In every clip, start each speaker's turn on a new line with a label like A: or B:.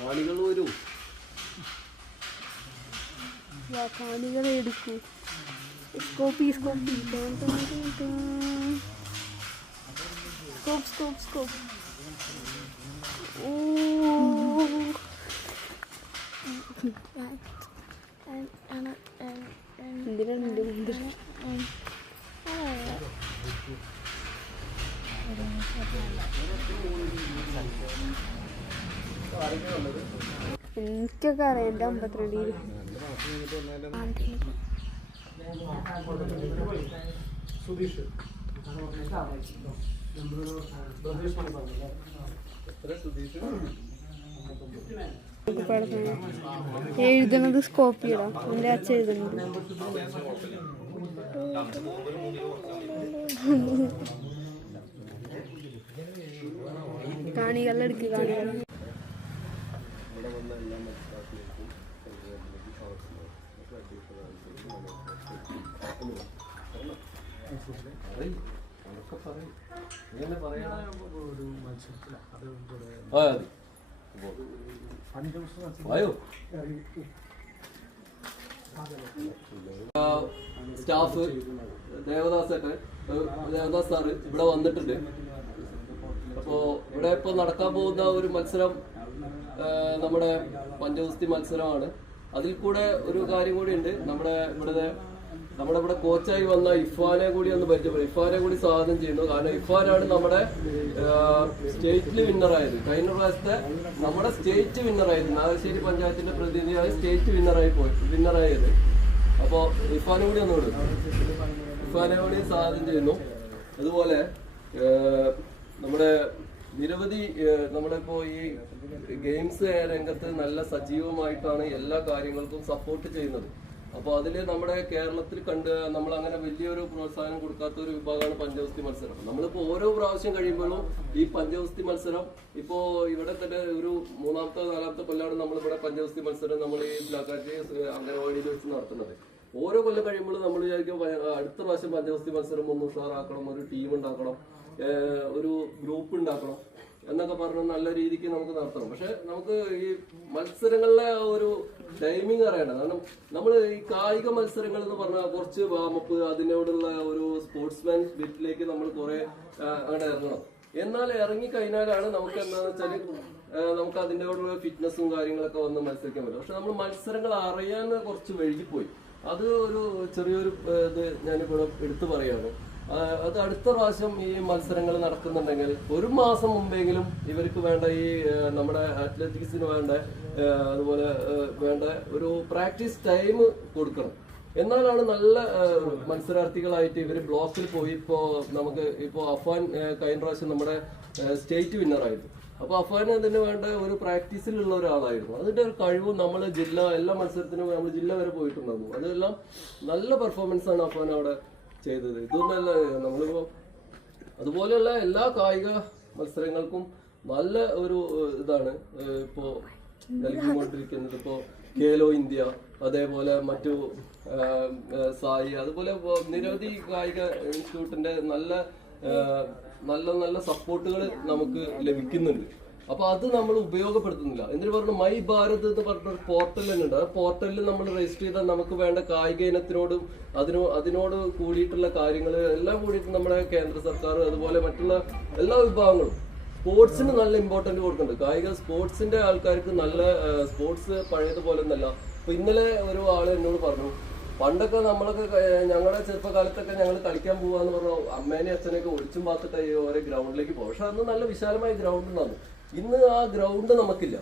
A: കാണികൾ വരൂ
B: കാണികൾ എടുക്കൂ. സ്കോപ്പി സ്കോപ്പി. Scope scope scope. ഓ. എന്തിനാണ് എന്റെ മുമ്പിൽ എനിക്കൊക്കെ അറിയാം എന്റെ അമ്പത്തിരണ്ട് എഴുതുന്നത് സ്കോപ്പിയടാ എന്റെ അച്ഛൻ എഴുതുന്നത്. കാണികളെടുക്ക് കാണികൾ.
A: ഇവിടെ സ്റ്റാഫ് ദേവദാസൊക്കെ ദേവദാസ് സാറ് ഇവിടെ വന്നിട്ടുണ്ട്. അപ്പോ ഇവിടെ ഇപ്പൊ നടക്കാൻ പോകുന്ന ഒരു മത്സരം നമ്മുടെ പഞ്ചഗുസ്തി മത്സരമാണ്. അതിൽ കൂടെ ഒരു കാര്യം കൂടി ഉണ്ട് നമ്മുടെ ഇവിടുത്തെ നമ്മുടെ ഇവിടെ കോച്ചായി വന്ന ഇഫാനെ കൂടി ഒന്ന് പരിചയപ്പെടും ഇഫാനെ കൂടി സ്വാഗതം ചെയ്യുന്നു. കാരണം ഇഫാനാണ് നമ്മുടെ സ്റ്റേറ്റിൽ വിന്നറായത് കഴിഞ്ഞ പ്രാവശ്യത്തെ നമ്മുടെ സ്റ്റേറ്റ് വിന്നറായത് നാഗശ്ശേരി പഞ്ചായത്തിന്റെ പ്രതിനിധിയായി സ്റ്റേറ്റ് വിന്നറായി പോയി വിന്നറായത് അപ്പോ ഇഫാനെ കൂടി ഒന്ന് വിടും. ഇഫാനെ കൂടി സ്വാഗതം ചെയ്യുന്നു. അതുപോലെ നമ്മുടെ നിരവധി നമ്മളിപ്പോ ഈ ഗെയിംസ് രംഗത്ത് നല്ല സജീവമായിട്ടാണ് എല്ലാ കാര്യങ്ങൾക്കും സപ്പോർട്ട് ചെയ്യുന്നത്. അപ്പോൾ അതിൽ നമ്മുടെ കേരളത്തിൽ കണ്ട് നമ്മൾ അങ്ങനെ വലിയൊരു പ്രോത്സാഹനം കൊടുക്കാത്ത ഒരു വിഭാഗമാണ് പഞ്ചവസ്തി മത്സരം. നമ്മളിപ്പോൾ ഓരോ പ്രാവശ്യം കഴിയുമ്പോഴും ഈ പഞ്ചവസ്തി മത്സരം ഇപ്പോ ഇവിടെ തന്നെ ഒരു മൂന്നാമത്തെ നാലാമത്തെ കൊല്ലാണ് നമ്മളിവിടെ പഞ്ചവസ്തി മത്സരം നമ്മൾ ഈ ബ്ലാക്കാറ്റ് അംഗനവാടിയിൽ വെച്ച് നടത്തുന്നത്. ഓരോ കൊല്ലം കഴിയുമ്പോഴും നമ്മൾ വിചാരിക്കും അടുത്ത പ്രാവശ്യം പഞ്ചവസ്തി മത്സരം ഒന്ന് ഉഷാറാക്കണം ഒരു ടീം ഉണ്ടാക്കണം. ഒരു ഗ്രൂപ്പ് ഉണ്ടാക്കണം എന്നൊക്കെ പറഞ്ഞു നല്ല രീതിക്ക് നമുക്ക് നടത്തണം. പക്ഷെ നമുക്ക് ഈ മത്സരങ്ങളിലെ ഒരു ടൈമിംഗ് അറിയണം കാരണം നമ്മൾ ഈ കായിക മത്സരങ്ങൾ എന്ന് പറഞ്ഞാൽ കുറച്ച് വാമപ്പ് അതിനോടുള്ള ഒരു സ്പോർട്സ്മാൻ ബിറ്റിലേക്ക് നമ്മൾ കുറെ അങ്ങനെ ഇറങ്ങണം. എന്നാൽ ഇറങ്ങി കഴിഞ്ഞാലാണ് നമുക്ക് എന്താണെന്ന് വെച്ചാൽ നമുക്ക് അതിന്റെയോടുള്ള ഫിറ്റ്നസ്സും കാര്യങ്ങളൊക്കെ വന്ന് മത്സരിക്കാൻ പറ്റും. പക്ഷെ നമ്മൾ മത്സരങ്ങൾ അറിയാൻ കുറച്ച് വഴുകിപ്പോയി അത് ഒരു ചെറിയൊരു ഇത് ഞാനിപ്പോൾ എടുത്തു പറയാണ്. ആ, അത് അടുത്ത പ്രാവശ്യം ഈ മത്സരങ്ങൾ നടക്കുന്നുണ്ടെങ്കിൽ ഒരു മാസം മുമ്പെങ്കിലും ഇവർക്ക് വേണ്ട ഈ നമ്മുടെ അത്ലറ്റിക്സിന് വേണ്ട അതുപോലെ വേണ്ട ഒരു പ്രാക്ടീസ് ടൈം കൊടുക്കണം. എന്നാലാണ് നല്ല മത്സരാർത്ഥികളായിട്ട് ഇവർ ബ്ലോക്കിൽ പോയി ഇപ്പോൾ നമുക്ക് ഇപ്പോൾ അഫാൻ കഴിഞ്ഞ പ്രാവശ്യം നമ്മുടെ സ്റ്റേറ്റ് വിന്നറായിരുന്നു അപ്പോൾ അഫാൻ അതിന് വേണ്ട ഒരു പ്രാക്ടീസിലുള്ള ഒരാളായിരുന്നു. അതിന്റെ ഒരു കഴിവ് നമ്മൾ ജില്ല എല്ലാ മത്സരത്തിനും നമ്മൾ ജില്ല വരെ പോയിട്ടുണ്ടായിരുന്നു. അതെല്ലാം നല്ല പെർഫോമൻസ് ആണ് അഫാൻ അവിടെ ചെയ്തത്. ഇതൊന്നല്ല നമ്മളിപ്പോ അതുപോലെയുള്ള എല്ലാ കായിക മത്സരങ്ങൾക്കും നല്ല ഒരു ഇതാണ്. ഇപ്പോ നൽകിക്കൊണ്ടിരിക്കുന്നത് ഇപ്പോ ഖേലോ ഇന്ത്യ അതേപോലെ മറ്റു സായി അതുപോലെ നിരവധി കായിക ഇൻസ്റ്റിറ്റ്യൂട്ടിന്റെ നല്ല നല്ല നല്ല സപ്പോർട്ടുകൾ നമുക്ക് ലഭിക്കുന്നുണ്ട്. അപ്പൊ അത് നമ്മൾ ഉപയോഗപ്പെടുത്തുന്നില്ല. എന്നിട്ട് പറഞ്ഞു മൈ ഭാരത് എന്ന് പറഞ്ഞൊരു പോർട്ടൽ തന്നെ ഉണ്ട്. ആ പോർട്ടലിൽ നമ്മൾ രജിസ്റ്റർ ചെയ്താൽ നമുക്ക് വേണ്ട കായിക ഇനത്തിനോടും അതിനോ അതിനോട് കൂടിയിട്ടുള്ള കാര്യങ്ങൾ എല്ലാം കൂടിയിട്ട് നമ്മുടെ കേന്ദ്ര സർക്കാർ അതുപോലെ മറ്റുള്ള എല്ലാ വിഭാഗങ്ങളും സ്പോർട്സിന് നല്ല ഇമ്പോർട്ടന്റ് കൊടുക്കുന്നുണ്ട്. കായിക സ്പോർട്സിന്റെ ആൾക്കാർക്ക് നല്ല സ്പോർട്സ് പഴയതുപോലെ ഒന്നല്ല അപ്പൊ ഇന്നലെ ഒരു ആൾ എന്നോട് പറഞ്ഞു പണ്ടൊക്കെ നമ്മളൊക്കെ ഞങ്ങളുടെ ചെറുപ്പകാലത്തൊക്കെ ഞങ്ങൾ കളിക്കാൻ പോവാന്ന് പറഞ്ഞു. അമ്മേനെയും അച്ഛനെയൊക്കെ ഒളിച്ചും പാത്തിട്ട് ഈ ഓരോ ഗ്രൗണ്ടിലേക്ക് പോകും പക്ഷെ അന്ന് നല്ല വിശാലമായ ഗ്രൗണ്ട് ഉണ്ടായിരുന്നു. ഇന്ന് ആ ഗ്രൗണ്ട് നമുക്കില്ല.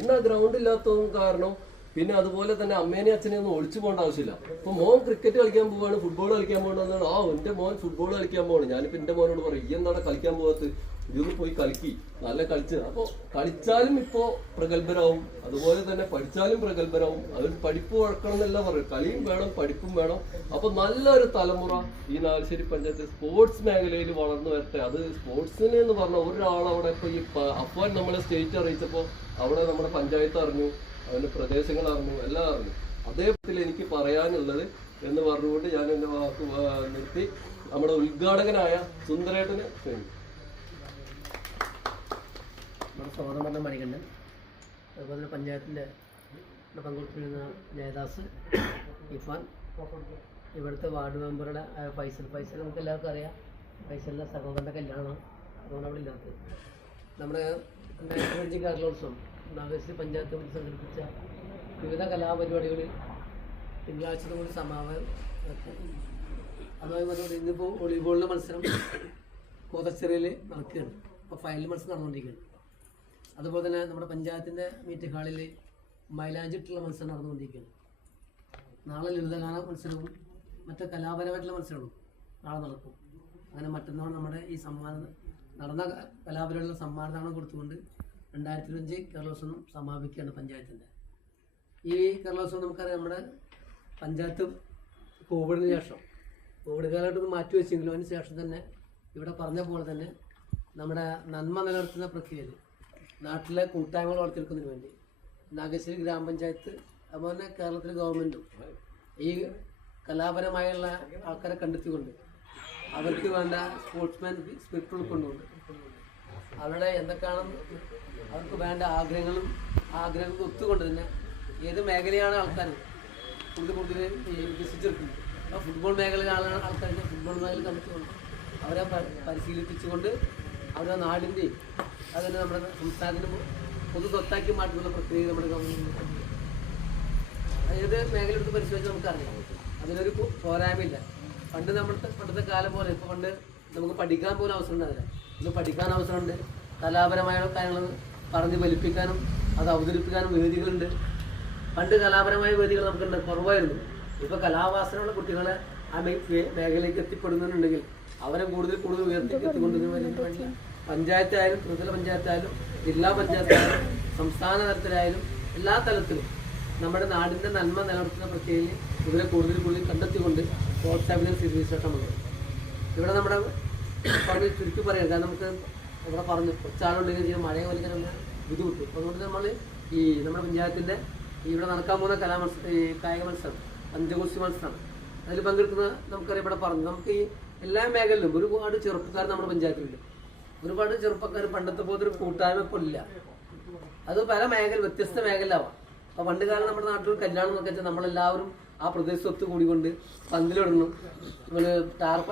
A: ഇന്ന് ആ ഗ്രൗണ്ട് ഇല്ലാത്തതും കാരണം പിന്നെ അതുപോലെ തന്നെ അമ്മേനെ അച്ഛനെ ഒന്നും ഒളിച്ചു പോകേണ്ട ആവശ്യമില്ല. ഇപ്പൊ മോൻ ക്രിക്കറ്റ് കളിക്കാൻ പോവാണ് ഫുട്ബോൾ കളിക്കാൻ പോകണമെന്നാണ് ആ എന്റെ മോൻ ഫുട്ബോൾ കളിക്കാൻ പോവാണ്. ഞാനിപ്പോ എന്റെ മോനോട് പറയും ഈ എന്താണ് കളിക്കാൻ പോകാത്ത ഇതൊന്ന് പോയി കളിക്കി. നല്ല കളിച്ച്. അപ്പൊ കളിച്ചാലും ഇപ്പോ പ്രഗത്ഭരാവും. അതുപോലെ തന്നെ പഠിച്ചാലും പ്രഗത്ഭരാവും. അതിൽ പഠിപ്പ് വഴക്കണം എന്നല്ല പറയും കളിയും വേണം പഠിപ്പും വേണം. അപ്പൊ നല്ലൊരു തലമുറ ഈ നാലുശ്ശേരി പഞ്ചായത്ത് സ്പോർട്സ് മേഖലയിൽ വളർന്നു വരട്ടെ. അത് സ്പോർട്സിന് എന്ന് പറഞ്ഞ ഒരാൾ അവിടെ ഇപ്പൊ ഈ അപ്പോൾ നമ്മളെ സ്റ്റേറ്റ് അറിയിച്ചപ്പോ അവിടെ നമ്മുടെ പഞ്ചായത്ത് അറിഞ്ഞു. അതിന്റെ പ്രദേശങ്ങൾ അറിഞ്ഞു. എല്ലാം അറിഞ്ഞു. അതേപോലെ എനിക്ക് പറയാനുള്ളത് എന്ന് പറഞ്ഞുകൊണ്ട് ഞാൻ എന്റെ വാക്ക് നിർത്തി. നമ്മുടെ ഉദ്ഘാടകനായ സുന്ദരേട്ടന് ക്ഷണിക്കും
C: നമ്മുടെ സ്വാഗതം പറഞ്ഞ മണികണ്ഠൻ അതുപോലെ തന്നെ പഞ്ചായത്തിന്റെ പങ്കെടുത്തിരുന്ന ജയദാസ് ഇഫാൻ ഇവിടുത്തെ വാർഡ് മെമ്പറുടെ ഫൈസൽ. ഫൈസൽ നമുക്ക് എല്ലാവർക്കും അറിയാം. ഫൈസലിന്റെ സഹോദരന്റെ കല്യാണമാണ് അതുകൊണ്ട് അവിടെ ഇല്ലാത്തത്. നമ്മുടെ രണ്ടായിരത്തി കേരളോത്സവം നാഗശ്രീ പഞ്ചായത്ത് കമ്മിറ്റി സംഘടിപ്പിച്ച വിവിധ കലാപരിപാടികളിൽ തിങ്കളാഴ്ച കൂടി സമാപനം അതുമായി ബന്ധപ്പെട്ട് ഇന്നിപ്പോൾ വോളിബോളിന്റെ മത്സരം കോതച്ചെറിയിൽ നടക്കുകയാണ്. അപ്പോൾ ഫൈനൽ മത്സരം നടന്നുകൊണ്ടിരിക്കുകയാണ്. അതുപോലെ തന്നെ നമ്മുടെ പഞ്ചായത്തിന്റെ മീറ്റ് ഹാളിൽ മൈലാഞ്ചിട്ടുള്ള മത്സരം നടന്നുകൊണ്ടിരിക്കുകയാണ്. നാളെ ലളിതഗാന മത്സരവും മറ്റ് കലാപരമായിട്ടുള്ള മത്സരവും നാളെ നടക്കും. അങ്ങനെ മറ്റന്നാൾ നമ്മുടെ ഈ സമ്മാനം നടന്ന കലാപരമായിട്ടുള്ള സമ്മാനദാനം കൊടുത്തുകൊണ്ട് രണ്ടായിരത്തി ഇരുപഞ്ച് കേരളോത്സവം സമാപിക്കുകയാണ് പഞ്ചായത്തിന്റെ. ഈ കേരളോത്സവം നമുക്കറിയാം നമ്മുടെ പഞ്ചായത്ത് കോവിഡിന് ശേഷം കോവിഡ് കാലഘട്ടത്തിൽ മാറ്റി വെച്ചെങ്കിലും അതിന് ശേഷം തന്നെ ഇവിടെ പറഞ്ഞ പോലെ തന്നെ നമ്മുടെ നന്മ നിലനിർത്തുന്ന പ്രക്രിയയിൽ നാട്ടിലെ കൂട്ടായ്മകൾ വളർത്തിയെടുക്കുന്നതിന് വേണ്ടി. നാഗശ്ശേരി ഗ്രാമപഞ്ചായത്ത് അതുപോലെ കേരളത്തിലെ ഗവൺമെന്റും ഈ കലാപരമായുള്ള ആൾക്കാരെ കണ്ടെത്തിക്കൊണ്ട് അവർക്ക് വേണ്ട സ്പോർട്സ്മാൻ സ്പിരിറ്റ് ഉൾക്കൊണ്ടുകൊണ്ട് അവരുടെ എന്തൊക്കെയാണെന്ന് അവർക്ക് വേണ്ട ആഗ്രഹങ്ങളും ആഗ്രഹങ്ങൾ ഒത്തുകൊണ്ട് തന്നെ ഏത് മേഖലയാണ് ആൾക്കാർ കൂടുതൽ കൂടുതൽ വികസിച്ചെടുക്കുന്നത്? അപ്പോൾ ഫുട്ബോൾ മേഖലയിലാണ് ആൾക്കാരെ. ഫുട്ബോൾ മേഖല കണ്ടെത്തിക്കൊണ്ട് അവരെ പരിശീലിപ്പിച്ചുകൊണ്ട് അവരുടെ നാടിന്റെയും അതുപോലെ നമ്മുടെ സംസ്ഥാനത്തിന് പൊതു സ്വത്താക്കി മാറ്റുന്ന പ്രക്രിയ നമ്മുടെ ഗവൺമെന്റ് ഏത് മേഖല എടുത്ത് പരിശോധിച്ച് നമുക്കറിയാം. അതിനൊരു പോരായ്മയില്ല. പണ്ട് നമ്മുടെ പണ്ടത്തെ കാലം പോലെ ഇപ്പോൾ പണ്ട് നമുക്ക് പഠിക്കാൻ പോലും അവസരം ഉണ്ടാവില്ല. ഇന്ന് പഠിക്കാൻ അവസരമുണ്ട്. കലാപരമായ കാര്യങ്ങൾ പറഞ്ഞ് ഫലിപ്പിക്കാനും അത് അവതരിപ്പിക്കാനും വേദികളുണ്ട്. പണ്ട് കലാപരമായ വേദികൾ നമുക്കുണ്ട്. കുറവായിരുന്നു. ഇപ്പോൾ കലാവാസനയുള്ള കുട്ടികളെ ആ മേഖലയിലേക്ക് എത്തിപ്പെടുന്നുണ്ടെങ്കിൽ അവരെ കൂടുതൽ കൂടുതൽ ഉയർത്തി എത്തിക്കൊണ്ടുവരുന്നതിന് വേണ്ടി പഞ്ചായത്തായാലും ത്രിതല പഞ്ചായത്തായാലും ജില്ലാ പഞ്ചായത്തായാലും സംസ്ഥാന തലത്തിലായാലും എല്ലാ തലത്തിലും നമ്മുടെ നാടിന്റെ നന്മ നിലനിർത്തുന്ന പ്രക്രിയയിൽ ഇവരെ കൂടുതൽ കൂടുതൽ കണ്ടെത്തിക്കൊണ്ട് പ്രോത്സാഹിപ്പിക്കുന്ന സ്ഥിതിവിശേഷമുണ്ട് ഇവിടെ നമ്മുടെ പറഞ്ഞ് ചുരുക്കി പറയാം. കാരണം നമുക്ക് ഇവിടെ പറഞ്ഞു കൊച്ചാളുണ്ടെങ്കിൽ ചെയ്യുന്ന മഴയെ വലിയ ബുദ്ധിമുട്ട്. അതുകൊണ്ട് നമ്മൾ ഈ നമ്മുടെ പഞ്ചായത്തിന്റെ ഇവിടെ നടക്കാൻ പോകുന്ന കലാമത്സരം ഈ കായിക മത്സരം പഞ്ചകോശി മത്സരം അതിൽ പങ്കെടുക്കുന്ന നമുക്കറിയാം ഇവിടെ പറഞ്ഞു. നമുക്ക് ഈ എല്ലാ മേഖലയിലും ഒരുപാട് ചെറുപ്പക്കാർ നമ്മുടെ പഞ്ചായത്തിലുണ്ട്. ഒരുപാട് ചെറുപ്പക്കാർ പണ്ടത്തെ പോലത്തെ ഒരു കൂട്ടായ്മ ഇല്ല. അത് പല മേഖല വ്യത്യസ്ത മേഖലയാവാം അപ്പോൾ പണ്ട് കാലം നമ്മുടെ നാട്ടിൽ കല്യാണം എന്നൊക്കെ വെച്ചാൽ നമ്മളെല്ലാവരും ആ പ്രദേശത്ത് ഒത്തുകൂടിക്കൊണ്ട് പന്തിലിടണം നമ്മൾ ടാർപ്പ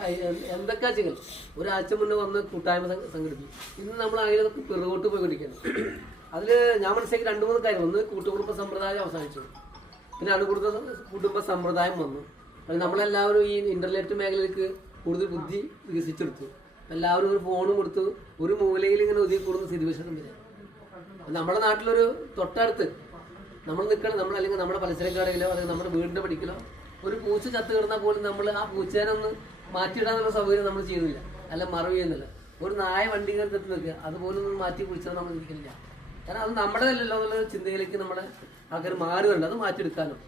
C: എന്തൊക്കെ ചെയ്യണം ഒരാഴ്ച മുന്നേ വന്ന് കൂട്ടായ്മ സംഘ- സംഘടിപ്പിക്കും. ഇന്ന് നമ്മൾ അതിലൊക്കെ പിറകോട്ട് പോയിക്കൊണ്ടിരിക്കുകയാണ് അതിൽ ഞാൻ മനസ്സിലാക്കി രണ്ട് മൂന്ന് കാര്യം ഒന്ന് കൂട്ടുകുടുംബ സമ്പ്രദായം അവസാനിച്ചു. പിന്നെ അണുകുടുംബ കുടുംബ സമ്പ്രദായം വന്നു. നമ്മളെല്ലാവരും ഈ ഇന്റർനെറ്റ് മേഖലയിലേക്ക് കൂടുതൽ ബുദ്ധി വികസിച്ചെടുത്തു. എല്ലാവരും ഒരു ഫോണും കൊടുത്ത്. ഒരു മൂലയിൽ ഇങ്ങനെ ഒതുങ്ങിക്കൂടുന്ന സ്ഥിതിവിശേഷം വരെ നമ്മുടെ നാട്ടിലൊരു തൊട്ടടുത്ത് നമ്മൾ നിൽക്കണം നമ്മൾ അല്ലെങ്കിൽ നമ്മുടെ പലചരക്കടയിലോ അല്ലെങ്കിൽ നമ്മുടെ വീടിന്റെ പടിക്കലോ ഒരു പൂച്ച ചത്ത് കിടന്നാൽ പോലും നമ്മൾ ആ പൂച്ചേനൊന്ന് മാറ്റിയിടാനുള്ള സൗകര്യം നമ്മൾ ചെയ്യുന്നില്ല. അല്ല മറവ് ചെയ്യുന്നില്ല. ഒരു നായ വണ്ടി കയറി തെറ്റി നിൽക്കുക. അതുപോലും ഒന്ന് മാറ്റി കുളിച്ചാൽ നമ്മൾ ഇരിക്കില്ല കാരണം അത് നമ്മുടെ അല്ലല്ലോ എന്നുള്ള ചിന്തയിലേക്ക് നമ്മുടെ ആൾക്കാർ മാറുന്നുണ്ട്. അത് മാറ്റിയെടുക്കാനും.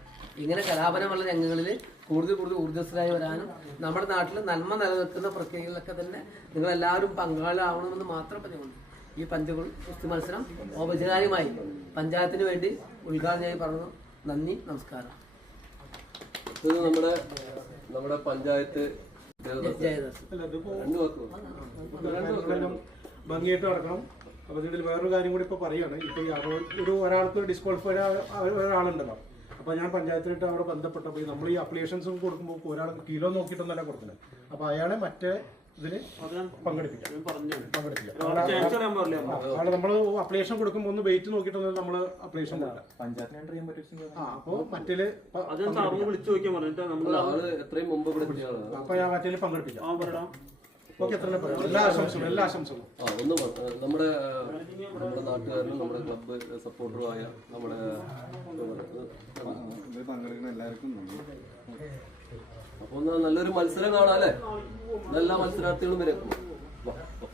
C: ഇങ്ങനെ കലാപരമുള്ള രംഗങ്ങളിൽ കൂടുതൽ കൂടുതൽ ഊർജസ്വരായി വരാനും നമ്മുടെ നാട്ടിൽ നന്മ നിലനിൽക്കുന്ന പ്രക്രിയകളിലൊക്കെ തന്നെ നിങ്ങൾ നിങ്ങളെല്ലാവരും പങ്കാളിയാവണമെന്ന് മാത്രം പറഞ്ഞുകൊണ്ട് ഈ പഞ്ചകുസ്തി മത്സരം ഔപചാരികമായി പഞ്ചായത്തിന് വേണ്ടി ഉദ്ഘാടനമായി പറഞ്ഞു നന്ദി നമസ്കാരം.
A: ഇത് നമ്മുടെ നമ്മുടെ പഞ്ചായത്ത്
D: ഭംഗിയായിട്ട് നടക്കണം. അപ്പൊ ഇതിൽ വേറൊരു കാര്യം കൂടി ഇപ്പൊ പറയാണ് ഇപ്പൊ ഒരു ഒരാൾക്ക് ഡിസ്ക്വാളിഫൈഡ് ഒരാളുണ്ടല്ലോ. അപ്പൊ ഞാൻ പഞ്ചായത്തിലിട്ട് അവിടെ ബന്ധപ്പെട്ടപ്പോൾ നമ്മൾ ഈ അപ്ലിക്കേഷൻസ് കൊടുക്കുമ്പോൾ ഒരാൾ കിലോ നോക്കിയിട്ടൊന്നല്ല കൊടുക്കുന്നത് അപ്പൊ അയാളെ മറ്റേ ഇതിന് പങ്കെടുപ്പിക്കാം. പങ്കെടുപ്പിക്കാം. നമ്മൾ അപ്ലിക്കേഷൻ കൊടുക്കുമ്പോൾ ഒന്ന് വെയിറ്റ് നോക്കിയിട്ടൊന്നും നമ്മൾ അപ്ലിക്കേഷൻ അപ്പോൾ
E: മറ്റേൽ വിളിച്ചു നോക്കിയാൽ പറഞ്ഞിട്ട് നമ്മൾ
A: ആൾ എത്രയും മുമ്പ്
D: അപ്പൊ ഞാൻ മറ്റേൽ പങ്കെടുപ്പിക്കാം. ഓക്കെ എല്ലാ ആശംസകളും എല്ലാ ആശംസകളും.
A: ആ ഒന്ന് നമ്മുടെ നമ്മുടെ നാട്ടുകാരനും നമ്മുടെ ക്ലബ്ബ് സപ്പോർട്ടറുമായ നമ്മുടെ
F: പങ്കെടുക്കുന്ന എല്ലാവർക്കും
A: അപ്പൊ ഒന്ന് നല്ലൊരു മത്സരം കാണാം അല്ലേ നല്ല മത്സരാർത്ഥികളും വരെ. വാ, വാ.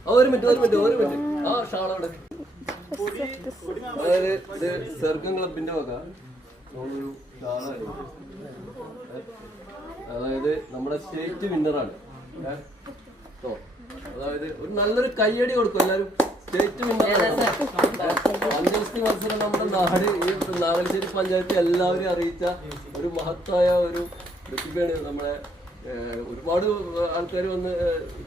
A: ആ, ഒരു മിനിറ്റ് ഒരു മിനിറ്റ് ഒരു മിനിറ്റ്. ആ ഷാളവിടെ അതായത് ഇത് സെർഗം ക്ലബിന്റെ വക. നമ്മളൊരു ഷാളായിരുന്നു അതായത് നമ്മുടെ സ്റ്റേറ്റ് വിന്നറാണ്. അതായത് ഒരു നല്ലൊരു കയ്യടി കൊടുക്കും. എല്ലാരും സ്റ്റേറ്റ് മത്സരം നമ്മുടെ നാട് ഈ നാഗലശ്ശേരി പഞ്ചായത്ത് എല്ലാവരും അറിയിച്ച ഒരു മഹത്തായ ഒരു പ്രതിഭയാണ് നമ്മളെ ഒരുപാട് ആൾക്കാർ വന്ന്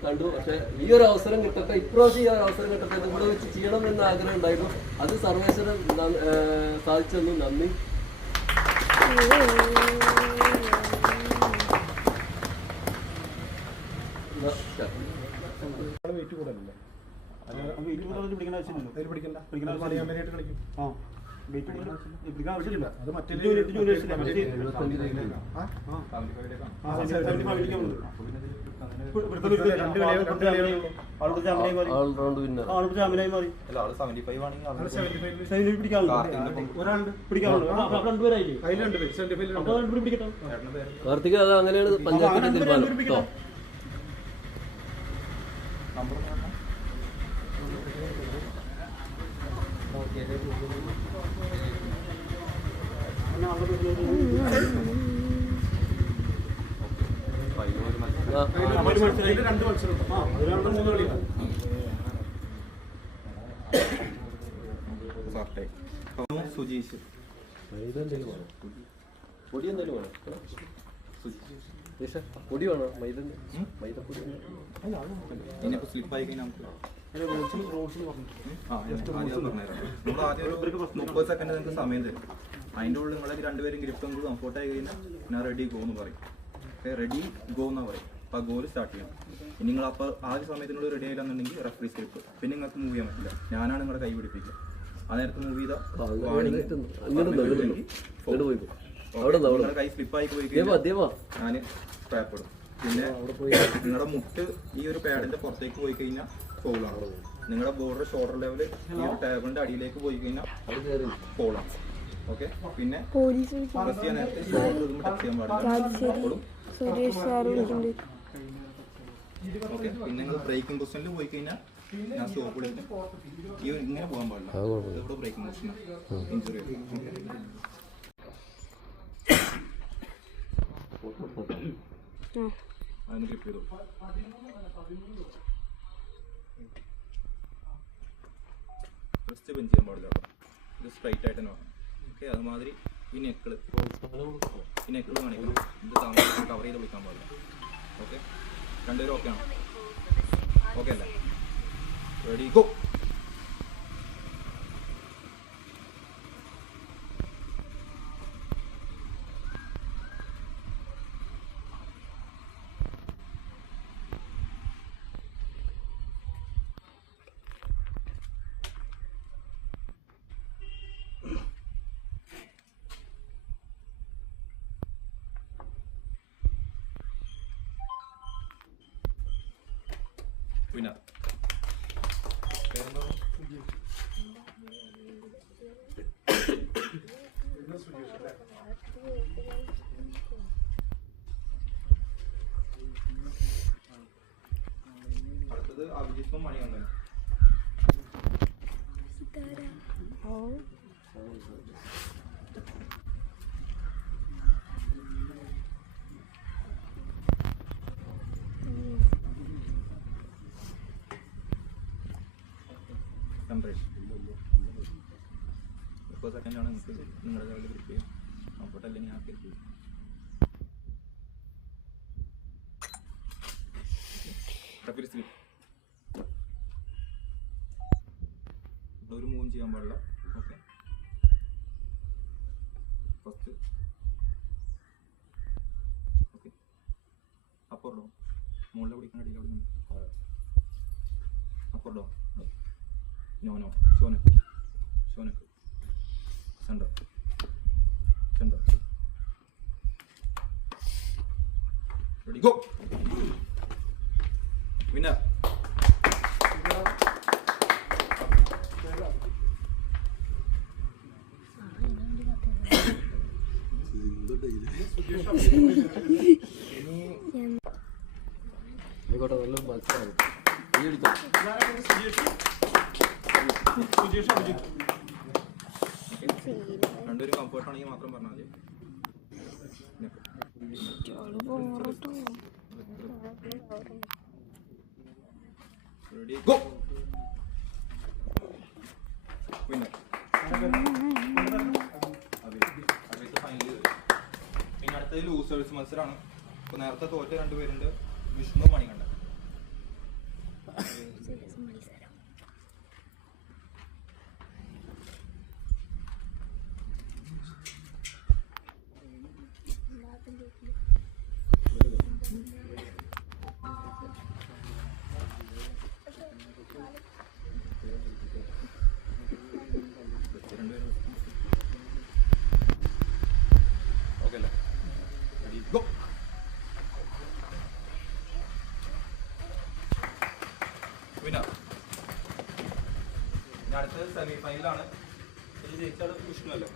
A: കണ്ടു. പക്ഷെ ഈ ഒരു അവസരം കിട്ടട്ടെ ഇപ്രാവശ്യം ഈ ഒരു അവസരം കിട്ടട്ടെ ഇത് ഇവിടെ വെച്ച് ചെയ്യണം എന്ന ആഗ്രഹം ഉണ്ടായിരുന്നു. അത് സർവേശ്വരൻ ന- സാധിച്ചെന്നു നന്ദി. കാർത്തിക അത് അങ്ങനെയാണ് പഞ്ചായത്തിന്റെ തീരുമാനം കേട്ടോ
F: നമ്പർ
A: ആ,
D: അതിൽ രണ്ട് മത്സരം
E: ആ ഒരാളുടെ മൂന്ന്
F: സാർട്ടെ സുജീഷ്
A: പൊടി എന്തെങ്കിലും വേണോ പൊടി വേണോ മൈദ മൈദ പൊടി
F: ഇനിയിപ്പോ സ്ലിപ്പ് ആയി കഴിഞ്ഞാൽ നമുക്ക് സമയം തരും. അതിന്റെ ഉള്ളിൽ നിങ്ങളെ രണ്ടുപേരും ഗ്രിപ്പ് നമുക്ക് കംഫോർട്ട് ആയി കഴിഞ്ഞാൽ ഞാൻ റെഡി ഗോ എന്ന് പറയും. ഓക്കെ റെഡി ഗോ എന്നാ പറയും. അപ്പോൾ ആ ഗോൾ സ്റ്റാർട്ട് ചെയ്യണം. ഇനി നിങ്ങൾ അപ്പോൾ ആദ്യ സമയത്തിനുള്ളിൽ റെഡി ആയില്ലെന്നുണ്ടെങ്കിൽ റെഫറി സ്ക്രിപ്റ്റ് പിന്നെ നിങ്ങൾക്ക് മൂവ് ചെയ്യാൻ പറ്റില്ല. ഞാനാണ് നിങ്ങളുടെ കൈ പിടിപ്പിക്കുക. ആ നേരത്ത് മൂവ് ചെയ്ത
A: അങ്ങനെ സ്ലിപ്പ് പോയി അവിടെ നിന്ന് അവിടെ
F: നിങ്ങളുടെ കൈ സ്ലിപ്പായി പോയി ഞാൻ ട്രാപ്പ് ഇടും. പിന്നെ നിങ്ങളുടെ മുട്ട് ഈ ഒരു പാഡിന്റെ പുറത്തേക്ക് പോയി കഴിഞ്ഞാൽ ഫോളാണ് നിങ്ങളുടെ ബോർഡർ ഷോൾഡർ ലെവൽ ഈ ഒരു ടേബിളിന്റെ അടിയിലേക്ക് പോയി കഴിഞ്ഞാൽ ഫോളാണ് ഓക്കെ പിന്നെ
B: സുരേഷ് സാറ്
F: ഓക്കെ പിന്നെ നിങ്ങൾ ബ്രേക്കിംഗ് പൊസിഷനിൽ പോയി കഴിഞ്ഞാൽ ഞാൻ സ്റ്റോപ്പ് വിളിക്കും ഈ ഇങ്ങനെ പോകാൻ പാടില്ല. ഇവിടെ ബ്രേക്കിംഗ് പൊസിഷൻ ഇഞ്ചുറി
B: ആ.
F: അതൊന്ന് ക്ലിപ്പ് ചെയ്തു. ജസ്റ്റ് ബെഞ്ച് ചെയ്യാൻ പാടില്ല കേട്ടോ. ഇത് സ്ട്രൈറ്റ് ആയിട്ട് തന്നെ വേണം ഓക്കെ അതുമാതിരി ഈ നെക്കിൾ. ഈ നെക്കിൾ കാണിക്കണം ഇത് താമസം കവർ ചെയ്ത് വിളിക്കാൻ പാടില്ല. ഓക്കെ? രണ്ടുപേരും ഓക്കെ ആണോ? ഓക്കെ അല്ലേ? റെഡി ഗോ വിന്നർ അടുത്തത് അഭിജിത്തും മണികണ്ഠനും
B: ഓ
F: ചെയ്യും. ഒരു മൂവും ചെയ്യാൻ പാടില്ല. ഓക്കെ ഫസ്റ്റ് ഓക്കെ അപ്പുറം മുകളിലെ പിടിക്കുന്ന അപ്പുറം upper down No, no. Shonek. Shonek. Center. Center. Ready, go! Winner.
A: ആയിക്കോട്ടെ നല്ലൊരു മത്സരമാണ്
F: കംഫർട്ട് ആണെങ്കിൽ മാത്രം പറഞ്ഞാൽ മതി. റെഡി ഗോ വിന്നർ പിന്നെ അടുത്തത് ലൂസേഴ്സ് മത്സരമാണ് ഇപ്പൊ നേരത്തെ തോറ്റ രണ്ടുപേരുണ്ട്. വിഷ്ണു മണികണ്ഠൻ. Winner. ഇനി അടുത്തത് സെമി ഫൈനലാണ് ഇത് ജയിച്ചാൽ വിഷ്ണു അല്ലേ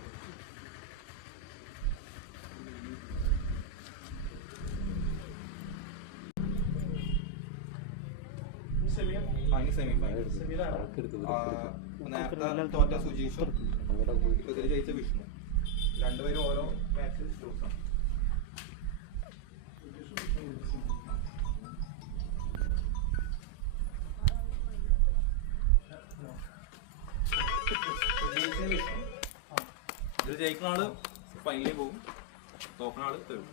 F: നേരത്തെ തോറ്റ സുജീഷും ഇപ്പൊ ഇതിൽ ജയിച്ച വിഷ്ണു. രണ്ടുപേരും ഓരോ ജയിക്കുന്ന ആൾ ഫൈനലിൽ പോകും തോക്കുന്ന ആൾ തരും.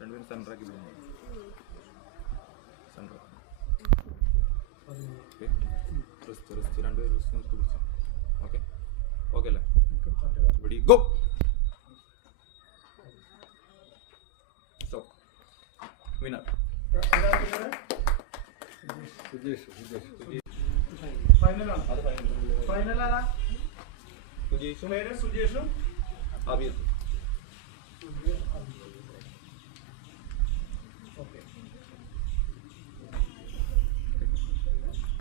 F: രണ്ടുപേരും സെൻട്രാക്കി പോകുന്നു. സെന്റർ ഓക്കെ റിസ്റ്റ് റിസ്റ്റ് രണ്ടുപേരും റിസ്റ്റ് നിർത്തി പിടിച്ചു. ഓക്കെ ഓക്കെ അല്ലേ? റെഡി ഗോ വിനർ
D: ഫൈനലാണ്
F: അത് ഫൈനൽ
D: ഫൈനലാ
F: സുജീഷും
D: പേര് സുജേഷും
F: അഭിയത്തും
D: ഓക്കെ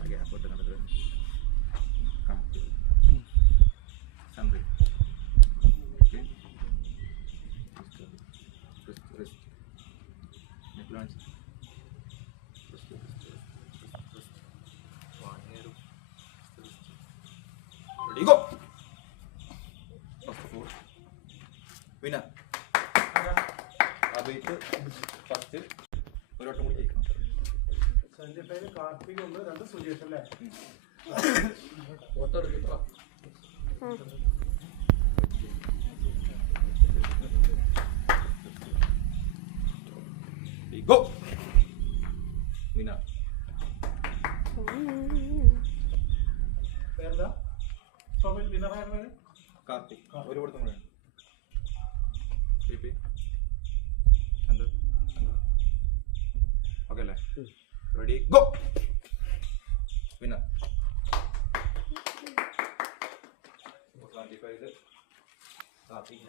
F: ഗ്യാപ്പ് ഇട്ട് കണ്ടത് connect sundry okay wrist wrist neck launch wrist wrist wrist wrist വാങ്ങിയൊരു ready go first four winner Abhith first ഒരു വട്ടം കൂടി ജയിക്കണം.
D: സെന്റ് ഫൈനൽ കാർത്തിക് ഉണ്ട് രണ്ട് സുജേഷ് അല്ലേ?
A: ഫോട്ടോ എടുക്കട്ടോ
F: Go! Winner.
D: പേരെന്താ സോമിൽ വിന്നറായ
F: കാർത്തിക് ഒരു കൊടുത്തും കൂടെ പി എന്ത് ഓക്കെ അല്ലേ ready go winner twenty five Karthik